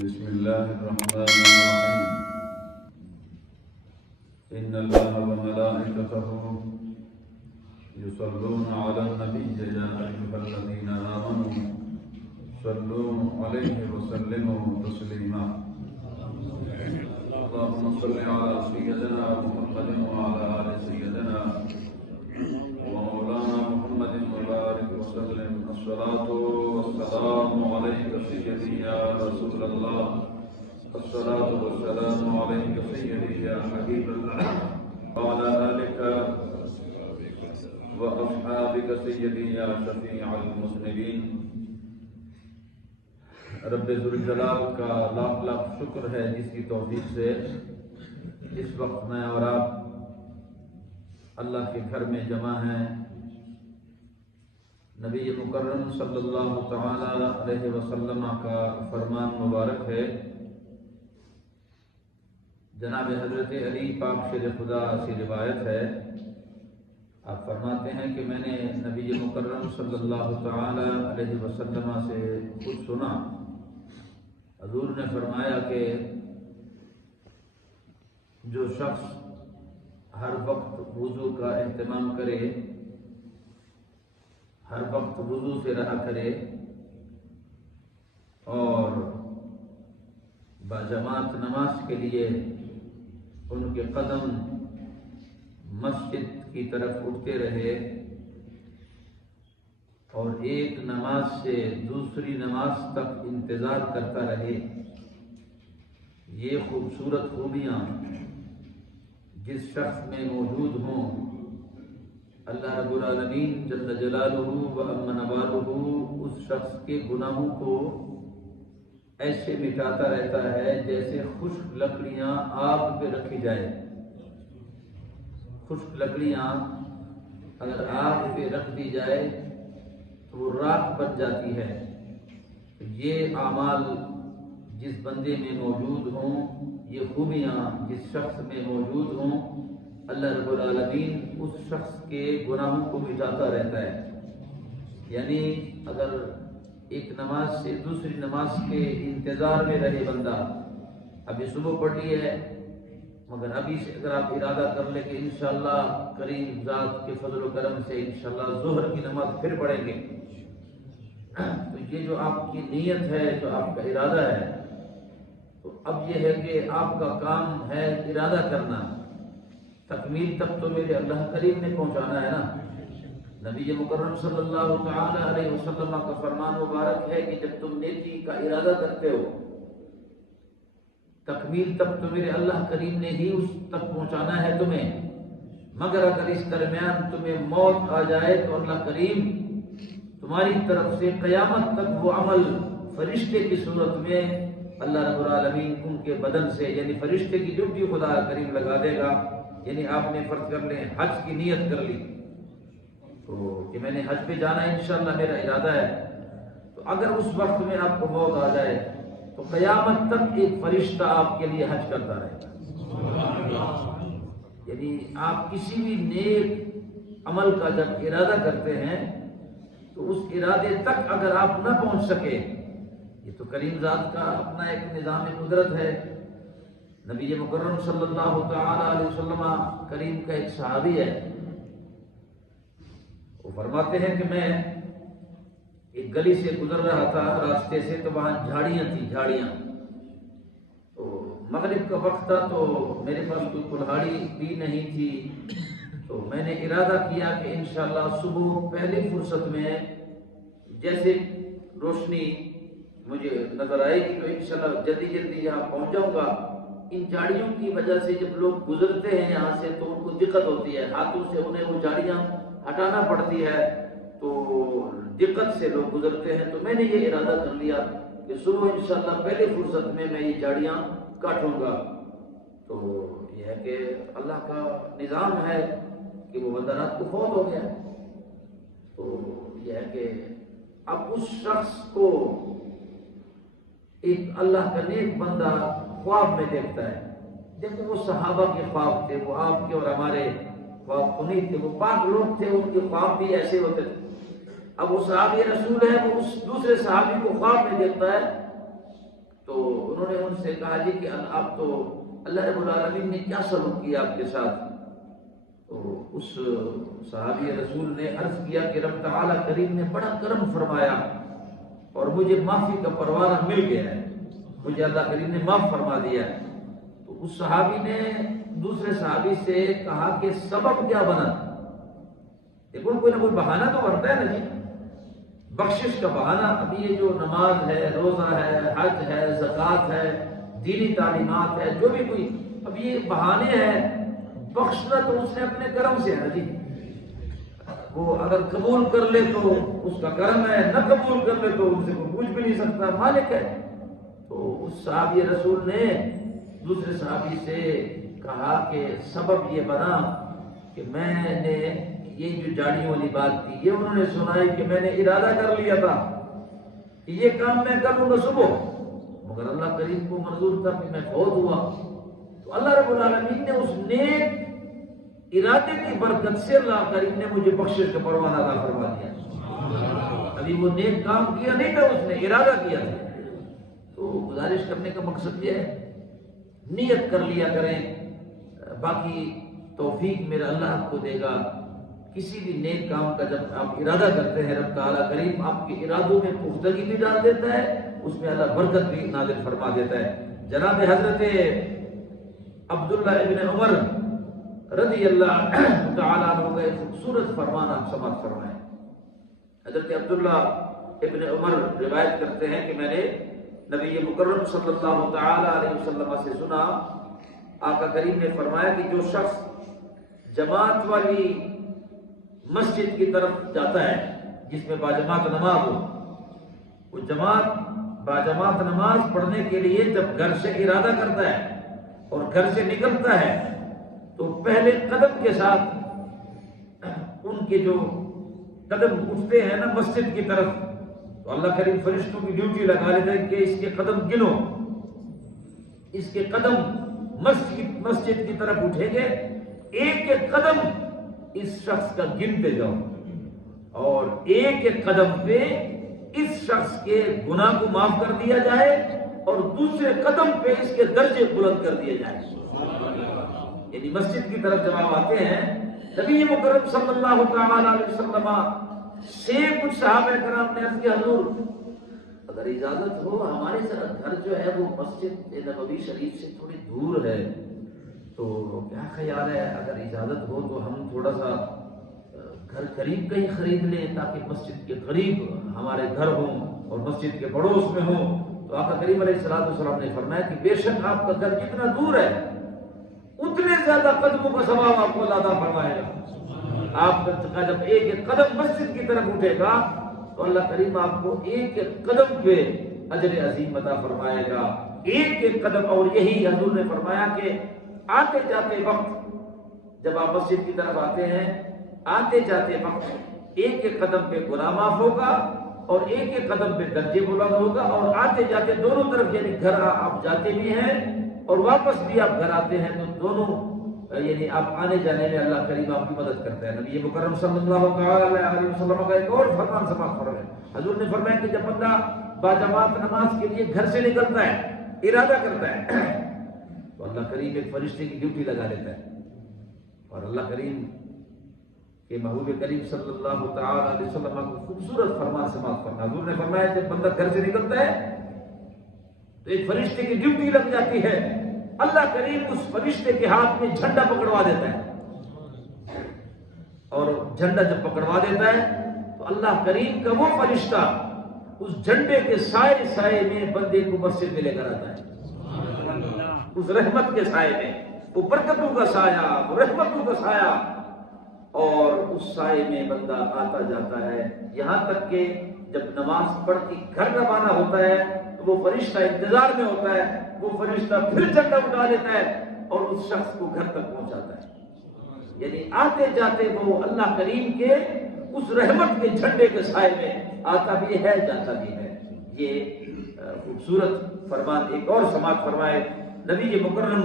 بسم الله الرحمن الرحيم إن الله وملائكته يصلون على النبي يا أيها الذين آمنوا صلوا عليه وسلموا تسليما اللهم صل على سيدنا محمد وعلى آل سيدنا ومولانا محمد وبارك وسلم الصلاة والسلام عليك سيدي يا رسول الله الصلاة والسلام عليك سيدي يا حبيب الله وعلى آلك وأصحابك سيدي يا شفيع المذنبين رب ذوالجلال کا لاکھ لاکھ شکر ہے جس کی توفیق سے اس وقت میں اور آپ اللہ کے گھر میں جمع ہیں۔ نبی مکرم صلی اللہ تعالی علیہ وسلم کا فرمان مبارک ہے۔ جناب حضرت علی پاک شیر خدا سے روایت ہے، آپ فرماتے ہیں کہ میں نے نبی مکرم صلی اللہ تعالی علیہ وسلم سے خود سنا، حضور نے فرمایا کہ جو شخص ہر وقت وضو کا اہتمام کرے، ہر وقت وضو سے رہا کرے اور باجماعت نماز کے لیے ان کے قدم مسجد کی طرف اٹھتے رہے اور ایک نماز سے دوسری نماز تک انتظار کرتا رہے، یہ خوبصورت خوبیاں جس شخص میں موجود ہوں، اللہ رب العالمین جل جلالہ و عم نوالہ اس شخص کے گناہوں کو ایسے مٹاتا رہتا ہے جیسے خشک لکڑیاں آگ پہ رکھی جائے۔ خشک لکڑیاں اگر آگ پہ رکھ دی جائے تو وہ راکھ بن جاتی ہے۔ یہ اعمال جس بندے میں موجود ہوں، یہ خوبیاں جس شخص میں موجود ہوں، اللہ رب العالمین اس شخص کے گناہوں کو مٹاتا رہتا ہے۔ یعنی اگر ایک نماز سے دوسری نماز کے انتظار میں رہے بندہ، ابھی صبح پڑھ لی ہے مگر ابھی سے اگر آپ ارادہ کر لیں کہ انشاءاللہ کریم ذات کے فضل و کرم سے انشاءاللہ ظہر کی نماز پھر پڑھیں گے، تو یہ جو آپ کی نیت ہے، جو آپ کا ارادہ ہے، تو اب یہ ہے کہ آپ کا کام ہے ارادہ کرنا، تکمیل تک تو میرے اللہ کریم نے پہنچانا ہے نا۔ نبی مکرم صلی اللہ تعالی علیہ وسلم کا فرمان مبارک ہے کہ جب تم نیکی کا ارادہ کرتے ہو، تکمیل تک تو میرے اللہ کریم نے ہی اس تک پہنچانا ہے تمہیں، مگر اگر اس درمیان تمہیں موت آ جائے تو اللہ کریم تمہاری طرف سے قیامت تک وہ عمل فرشتے کی صورت میں اللہ رب العالمین ان کے بدن سے، یعنی فرشتے کی ڈیوٹی خدا کریم لگا دے گا۔ یعنی آپ نے فرض کر لیں حج کی نیت کر لی تو کہ میں نے حج پہ جانا ہے انشاءاللہ میرا ارادہ ہے، تو اگر اس وقت میں آپ کو موت آ جائے تو قیامت تک ایک فرشتہ آپ کے لیے حج کرتا رہے گا۔ یعنی آپ کسی بھی نیک عمل کا جب ارادہ کرتے ہیں تو اس ارادے تک اگر آپ نہ پہنچ سکے، یہ تو کریم ذات کا اپنا ایک نظام قدرت ہے۔ نبی مکرم صلی اللہ تعالی علیہ وسلم کریم کا ایک صحابی ہے، وہ فرماتے ہیں کہ میں ایک گلی سے گزر رہا تھا راستے سے، تو وہاں جھاڑیاں تھیں، جھاڑیاں، تو مغرب کا وقت تھا تو میرے پاس کوئی کلہاڑی بھی نہیں تھی، تو میں نے ارادہ کیا کہ انشاءاللہ صبح پہلی فرصت میں جیسے روشنی مجھے نظر آئے گی تو انشاءاللہ جلدی جلدی یہاں پہنچ جاؤں گا۔ ان جھاڑیوں کی وجہ سے جب لوگ گزرتے ہیں یہاں سے تو ان کو دقت ہوتی ہے، ہاتھوں سے انہیں وہ جھاڑیاں ہٹانا پڑتی ہے، تو دقت سے لوگ گزرتے ہیں۔ تو میں نے یہ ارادہ کر لیا کہ صبح انشاءاللہ پہلے فرصت میں میں یہ جھاڑیاں کاٹوں گا۔ تو یہ ہے کہ اللہ کا نظام ہے کہ وہ بندہ رات کو فوت ہو گیا، تو یہ ہے کہ اب اس شخص کو ایک اللہ کا نیک بندہ خواب میں دیکھتا ہے۔ دیکھو وہ صحابہ کے خواب تھے، وہ آپ کے اور ہمارے خواب تو نہیں تھے، وہ پاک لوگ تھے، ان کے خواب بھی ایسے ہوتے تھے۔ اب وہ صحابی رسول ہے، وہ اس دوسرے صحابی کو خواب میں دیکھتا ہے تو تو انہوں نے ان سے کہا جی کہ آپ تو اللہ رب العالمین نے کیا سلوک کیا آپ کے ساتھ؟ تو اس صحابی رسول نے عرض کیا کہ رب تعالیٰ کریم نے بڑا کرم فرمایا اور مجھے معافی کا پروانہ مل گیا ہے، مجھے اللہ کریم نے معاف فرما دیا ہے۔ تو اس صحابی نے دوسرے صحابی سے کہا کہ سبب کیا بنا؟ دیکھو کوئی نہ کوئی بہانہ تو بنتا ہے نا جی، بخشش کا بہانہ۔ ابھی یہ جو نماز ہے، روزہ ہے، حج ہے، زکوٰۃ ہے، دینی تعلیمات ہے، جو بھی کوئی اب یہ بہانے ہیں، بخشنا تو اس نے اپنے کرم سے ہے نا جی۔ وہ اگر قبول کر لے تو اس کا کرم ہے، نہ قبول کر لے تو ان سے کوئی پوچھ بھی نہیں سکتا، مالک ہے۔ تو اس صحابی رسول نے دوسرے صحابی سے کہا کہ سبب یہ بنا کہ میں نے یہ جو جاڑیوں والی بات تھی یہ انہوں نے سنائی کہ میں نے ارادہ کر لیا تھا کہ یہ کام میں کر لوں گا صبح، مگر اللہ کریم کو منظور تھا کہ میں فوت ہوا، تو اللہ رب العالمین نے اس نیک ارادے کی برکت سے اللہ کریم نے مجھے بخشش کا پروانہ عطا فرما دیا۔ ابھی وہ نیک کام کیا نہیں تھا، اس نے ارادہ کیا تھا۔ تو گزارش کرنے کا مقصد یہ ہے نیت کر لیا کریں، باقی توفیق میرا اللہ آپ کو دے گا۔ کسی بھی نیک کام کا جب آپ ارادہ کرتے ہیں رب تعالیٰ کریم آپ کے ارادوں میں پختگی بھی ڈال دیتا ہے، اس میں اللہ برکت بھی نازل فرما دیتا ہے۔ جناب حضرت عبداللہ ابن عمر رضی اللہ تعالیٰ عنہ کا ایک خوبصورت فرمان آپ سماعت فرمائیں۔ حضرت عبداللہ ابن عمر روایت کرتے ہیں کہ میں نے نبی مکرم صلی اللہ تعالیٰ علیہ وسلم سے سنا، آقا کریم نے فرمایا کہ جو شخص جماعت والی مسجد کی طرف جاتا ہے جس میں باجماعت نماز ہو، وہ باجماعت نماز پڑھنے کے لیے جب گھر سے ارادہ کرتا ہے اور گھر سے نکلتا ہے تو پہلے قدم کے ساتھ ان کے جو قدم اٹھتے ہیں نا مسجد کی طرف، تو اللہ کریم فرشتوں کی ڈیوٹی لگا لیتے ہیں کہ اس کے قدم گنو، اس کے قدم مسجد کی طرف اٹھیں گے، ایک ایک قدم اس شخص کا گنتے جاؤ اور ایک ایک قدم پہ اس شخص کے گناہ کو معاف کر دیا جائے اور دوسرے قدم پہ اس کے درجے بلند کر دیے جائے۔ یعنی مسجد کی طرف جب آپ آتے ہیں، نبی مکرم صلی اللہ تعالی علیہ وسلم سے کچھ صحابہ کرام نے عرض کیا حضور اگر اجازت ہو ہمارے گھر جو ہے وہ مسجد نبوی شریف سے تھوڑی دور ہے، تو کیا خیال ہے اگر اجازت ہو تو ہم تھوڑا سا گھر قریب کہیں خرید لیں تاکہ مسجد کے قریب ہمارے گھر ہوں اور مسجد کے پڑوس میں ہوں؟ تو آقا کریم علیہ السلام نے فرمایا کہ بے شک آپ کا گھر جتنا دور ہے اتنے زیادہ قدموں کا ثواب آپ کو عطا فرمائے گا۔ آپ کا جب ایک ایک قدم مسجد کی طرف اٹھے گا تو اللہ کریم آپ کو ایک ایک قدم پہ اجر عظیم عطا فرمائے گا، ایک ایک قدم۔ اور یہی حضور نے فرمایا کہ آتے جاتے وقت جب آپ مسجد کی طرف آتے ہیں، آتے جاتے وقت ایک ایک قدم پہ گناہ معاف ہوگا اور ایک ایک قدم پہ درجے بلند ہوگا، اور آتے جاتے دونوں طرف یعنی گھر آپ جاتے بھی ہیں اور واپس بھی آپ گھر آتے ہیں تو دونوں یعنی آپ آنے جانے میں اللہ کریم آپ کی مدد کرتا ہے۔ نبی مکرم صلی اللہ علیہ وسلم کا ایک اور فرمان سماعت فرمائے، حضور نے فرمایا کہ جب بندہ باجماعت نماز کے لیے گھر سے نکلتا ہے، ارادہ کرتا ہے، تو اللہ کریم ایک فرشتے کی ڈیوٹی لگا لیتا ہے اور اللہ کریم کہ محبوب کریم صلی اللہ تعالی علیہ وسلم کو خوبصورت فرمان سماعت فرمایا۔ حضور نے فرمایا جب بندہ گھر سے نکلتا ہے تو ایک فرشتے کی ڈیوٹی لگ جاتی ہے، اللہ کریم اس فرشتے کے ہاتھ میں جھنڈا پکڑوا دیتا ہے، اور جھنڈا جب پکڑوا دیتا ہے تو اللہ کریم کا وہ فرشتہ اس جھنڈے کے سائے سائے میں بندے کو مسجد میں لے کر آتا ہے، اس رحمت کے سائے میں، وہ برکتوں کا سایہ، وہ رحمتوں کا سایہ، اور اس سائے میں بندہ آتا جاتا ہے یہاں تک کہ جب نماز پڑھ کے گھر روانہ ہوتا ہے تو وہ فرشتہ انتظار میں ہوتا ہے، وہ فرشتہ پھر جھنڈا اٹھا لیتا ہے اور اس شخص کو گھر تک پہنچاتا ہے۔ یعنی آتے جاتے وہ اللہ کریم کے اس رحمت کے جھنڈے کے سائے میں آتا بھی ہے جاتا بھی ہے۔ یہ خوبصورت فرمان ایک اور سماعت فرمائے نبی مکرم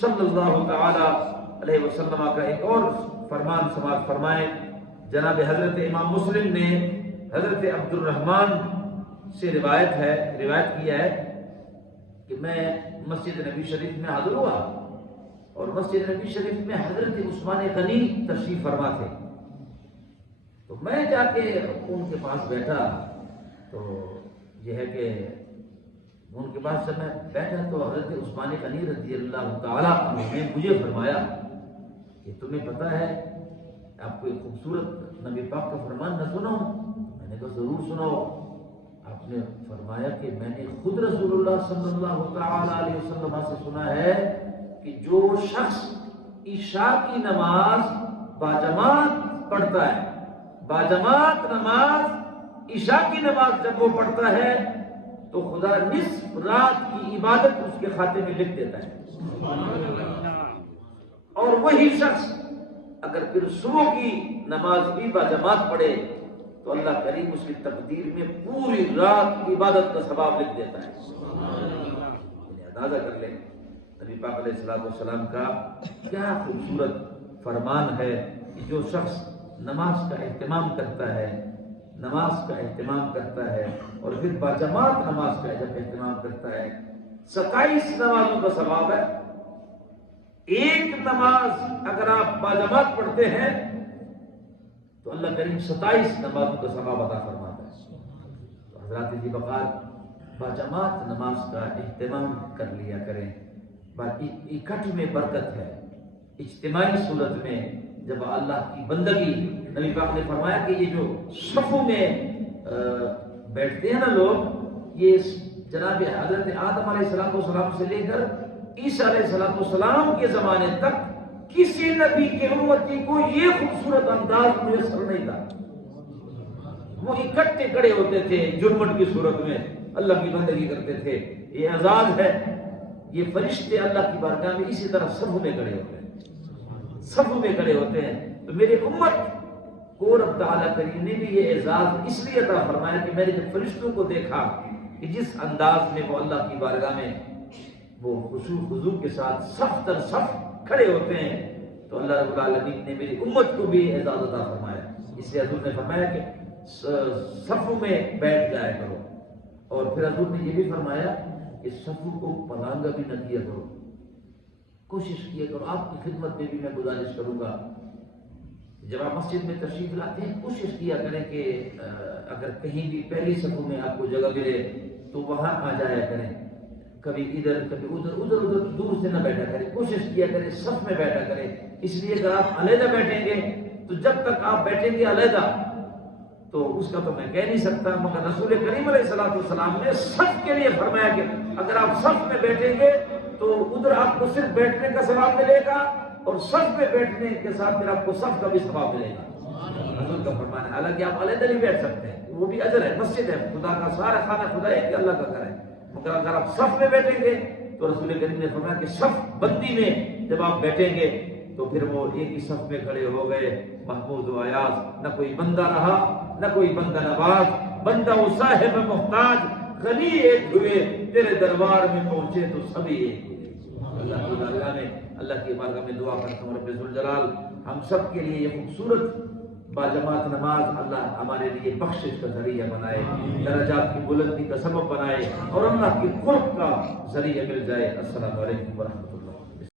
صلی اللہ تعالی علیہ وسلم کا ایک اور فرمان سماعت فرمائے۔ جناب حضرت امام مسلم نے حضرت عبد الرحمن سے روایت کیا ہے کہ میں مسجد نبی شریف میں حاضر ہوا اور مسجد نبی شریف میں حضرت عثمان غنی تشریف فرما تھے، تو میں جا کے ان کے پاس بیٹھا، تو یہ ہے کہ ان کے پاس جب میں بیٹھا تو حضرت عثمان غنی رضی اللہ تعالیٰ عنہ نے مجھے فرمایا کہ تمہیں پتہ ہے آپ کو ایک خوبصورت نبی پاک کا فرمان نہ سناؤں؟ میں نے کہا ضرور سناؤ۔ آپ نے فرمایا کہ میں نے خود رسول اللہ صلی اللہ تعالیٰ علیہ وسلم سے سنا ہے کہ جو شخص عشاء کی نماز باجماعت پڑھتا ہے، باجماعت نماز عشاء کی نماز جب وہ پڑھتا ہے تو خدا نصف رات کی عبادت اس کے کھاتے میں لکھ دیتا ہے، اور وہی شخص اگر پھر صبح کی نماز بھی باجماعت پڑھے تو اللہ کریم اس کی تقدیر میں پوری رات کی عبادت کا ثواب لکھ دیتا ہے۔ اندازہ کر لیں نبی پاک علیہ السلام کا کیا خوبصورت فرمان ہے کہ جو شخص نماز کا اہتمام کرتا ہے، نماز کا اہتمام کرتا ہے اور پھر باجماعت نماز کا جب اہتمام کرتا ہے، 27 نمازوں کا ثواب ہے۔ ایک نماز اگر آپ باجماعت پڑھتے ہیں تو اللہ کریم 27 نمازوں کا ثواب عطا فرماتا ہے۔ تو حضرات جی بقال باجماعت نماز کا اہتمام کر لیا کریں، باقی اکٹھ میں برکت ہے، اجتماعی صورت میں جب اللہ کی بندگی، نبی پاک نے فرمایا کہ یہ جو صفوں میں بیٹھتے ہیں نا لوگ، یہ جناب حضرت آدم علیہ السلام سے لے کر عیسیٰ علیہ السلام کے زمانے تک کسی نبی کے امتی کو یہ خوبصورت انداز میسر نہیں تھا۔ وہ اکٹھے کھڑے ہوتے تھے جرمٹ کی صورت میں، اللہ کی بندگی کرتے تھے۔ یہ اعزاز ہے، یہ فرشتے اللہ کی بارگاہ میں اسی طرح صف میں کھڑے ہوتے ہیں، صف میں کھڑے ہوتے ہیں۔ تو میری امت کو رب تعالیٰ کریم نے بھی یہ اعزاز اس لیے عطا فرمایا کہ میں نے جب فرشتوں کو دیکھا کہ جس انداز میں وہ اللہ کی بارگاہ میں وہ خشوع خضوع کے ساتھ صف در صف کھڑے ہوتے ہیں، تو اللہ رب العالمین نے میری امت کو بھی اعزاز عطا فرمایا۔ اس لیے حضور نے فرمایا کہ صفوں میں بیٹھ جایا کرو، اور پھر حضور نے یہ بھی فرمایا کہ صفوں کو پلانگا بھی نہ کیا کرو، کوشش کیا کرو۔ آپ کی خدمت میں بھی میں گزارش کروں گا، جب آپ مسجد میں تشریف لاتے ہیں کوشش کیا کریں کہ اگر کہیں بھی پہلی صفوں میں آپ کو جگہ ملے تو وہاں آ جایا کریں، کبھی ادھر کبھی ادھر دور سے نہ بیٹھا کریں، کوشش کیا کریں صف میں بیٹھا کریں۔ اس لیے اگر آپ علیحدہ بیٹھیں گے تو جب تک آپ بیٹھیں گے علیحدہ تو اس کا تو میں کہہ نہیں سکتا، مگر رسول کریم علیہ السلام نے صف کے لیے فرمایا کہ اگر آپ صف میں بیٹھیں گے تو ادھر آپ کو صرف بیٹھنے کا ثواب ملے گا، اور صف میں بیٹھنے کے ساتھ پھر آپ کو صف کا بھی ثواب ملے گا، حضور کا فرمان ہے۔ حالانکہ آپ علیحدہ نہیں بیٹھ سکتے ہیں، وہ بھی اجر ہے، مسجد ہے، خدا کا سارا خانہ خدا ہے کہ اللہ کا گھر ہے، مگر اگر آپ صف میں بیٹھیں گے تو رسول کریم نے فرمایا کہ صف بندی میں جب آپ بیٹھیں گے تو پھر وہ ایک ہی صف میں کھڑے ہو گئے، محمود و ایاز، نہ کوئی بندہ رہا نہ کوئی بندہ نواز، بندہ و صاحب محتاج، غنی ایک ہوئے، تیرے دربار میں پہنچے تو سبھی ایک ہوئے۔ اللہ کی بارگاہ میں، اللہ کی بارگاہ میں دعا کرتا ہوں رب ذوالجلال ہم سب کے لیے یہ خوبصورت باجماعت نماز اللہ ہمارے لیے بخشش کا ذریعہ بنائے، درجات کی بلندی کا سبب بنائے، اور اللہ کی قرب کا ذریعہ مل جائے۔ السلام علیکم ورحمۃ اللہ۔